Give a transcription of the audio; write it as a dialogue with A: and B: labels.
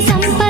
A: సంప